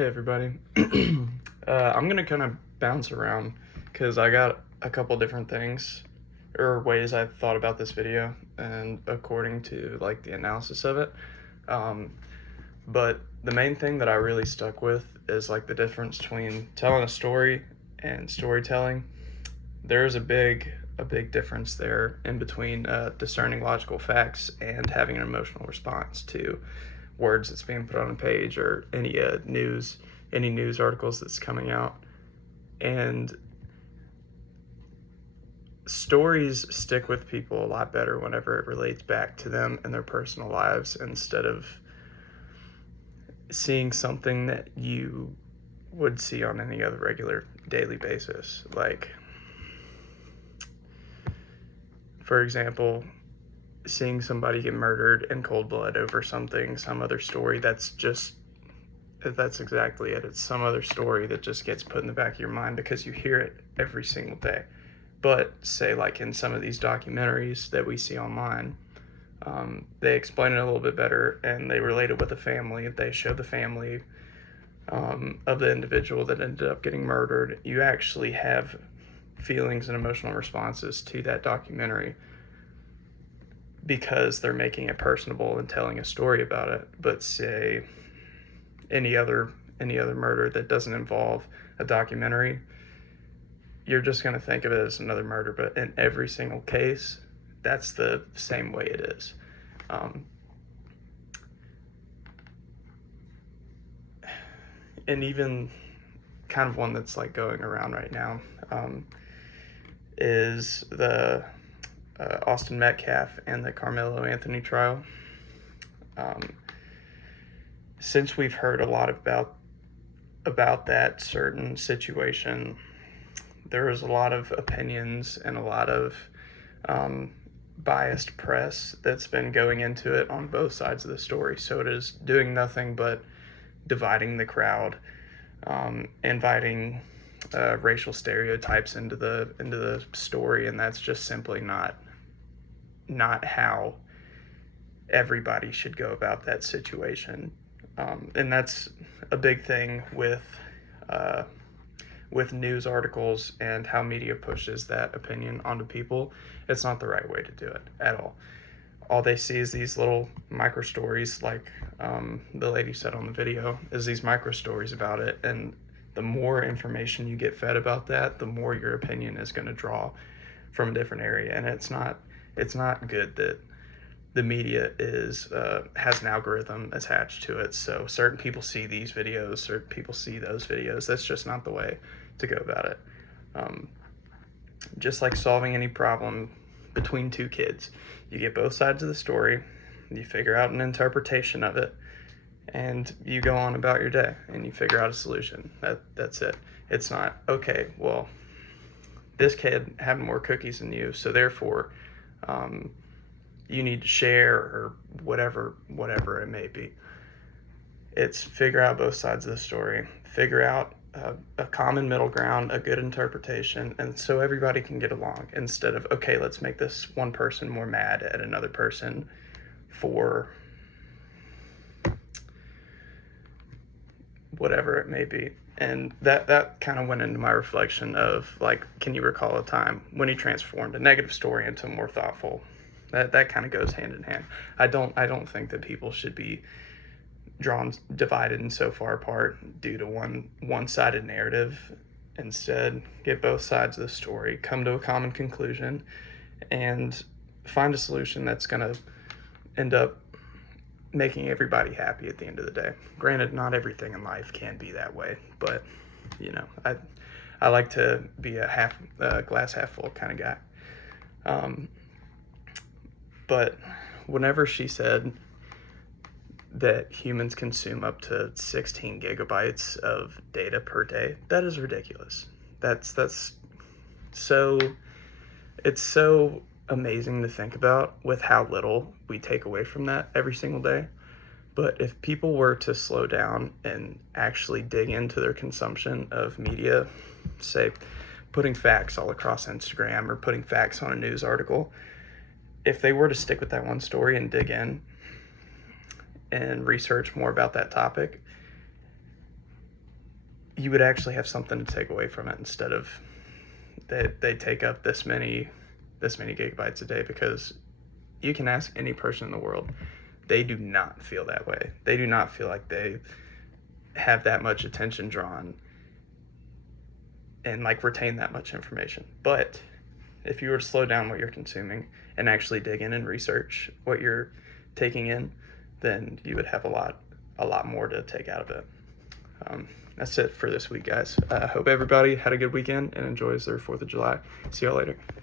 Hey everybody. I'm gonna kind of bounce around because I got a couple different things or ways I've thought about this video and according to like the analysis of it. Um, but the main thing that I really stuck with is like the difference between telling a story and storytelling. There's a big difference there in between discerning logical facts and having an emotional response to words that's being put on a page or any news articles that's coming out. And stories stick with people a lot better whenever it relates back to them and their personal lives instead of seeing something that you would see on any other regular daily basis. Like, for example, seeing somebody get murdered in cold blood over some other story that's exactly it. It's some other story that just gets put in the back of your mind because you hear it every single day. But say like in some of these documentaries that we see online, they explain it a little bit better and they relate it with the family. They show the family of the individual that ended up getting murdered. You actually have feelings and emotional responses to that documentary because they're making it personable and telling a story about it. But say any other murder that doesn't involve a documentary, you're just going to think of it as another murder. But in every single case, that's the same way it is. And even kind of one that's like going around right now is the Austin Metcalf and the Carmelo Anthony trial. Since we've heard a lot about that certain situation, there is a lot of opinions and a lot of biased press that's been going into it on both sides of the story. So it is doing nothing but dividing the crowd, inviting racial stereotypes into the story, and that's just simply not how everybody should go about that situation. And that's a big thing with news articles and how media pushes that opinion onto people. It's not the right way to do it at all. All they see is these little micro stories, like the lady said on the video, is these micro stories about it. And the more information you get fed about that, the more your opinion is going to draw from a different area. And it's not good that the media has an algorithm attached to it. So certain people see these videos, certain people see those videos. That's just not the way to go about it. Just like solving any problem between two kids, you get both sides of the story, you figure out an interpretation of it, and you go on about your day and you figure out a solution. That's it. It's not, okay, well, this kid had more cookies than you, so therefore you need to share, or whatever it may be. It's figure out both sides of the story, figure out a common middle ground, a good interpretation, and so everybody can get along, instead of, okay, let's make this one person more mad at another person for whatever it may be. And that kind of went into my reflection of, like, can you recall a time when he transformed a negative story into a more thoughtful? That kind of goes hand in hand. I don't think that people should be divided and so far apart due to one-sided narrative. Instead, get both sides of the story, come to a common conclusion, and find a solution that's going to end up making everybody happy at the end of the day. Granted, not everything in life can be that way, but I like to be a glass half full kind of guy. But whenever she said that humans consume up to 16 gigabytes of data per day, that is ridiculous. That's so, it's so amazing to think about with how little we take away from that every single day. But if people were to slow down and actually dig into their consumption of media, say putting facts all across Instagram or putting facts on a news article, if they were to stick with that one story and dig in and research more about that topic, you would actually have something to take away from it instead of they take up this many gigabytes a day. Because you can ask any person in the world, they do not feel that way. They do not feel like they have that much attention drawn and like retain that much information. But if you were to slow down what you're consuming and actually dig in and research what you're taking in, then you would have a lot more to take out of it. That's it for this week, guys. I hope everybody had a good weekend and enjoys their 4th of July. See y'all later.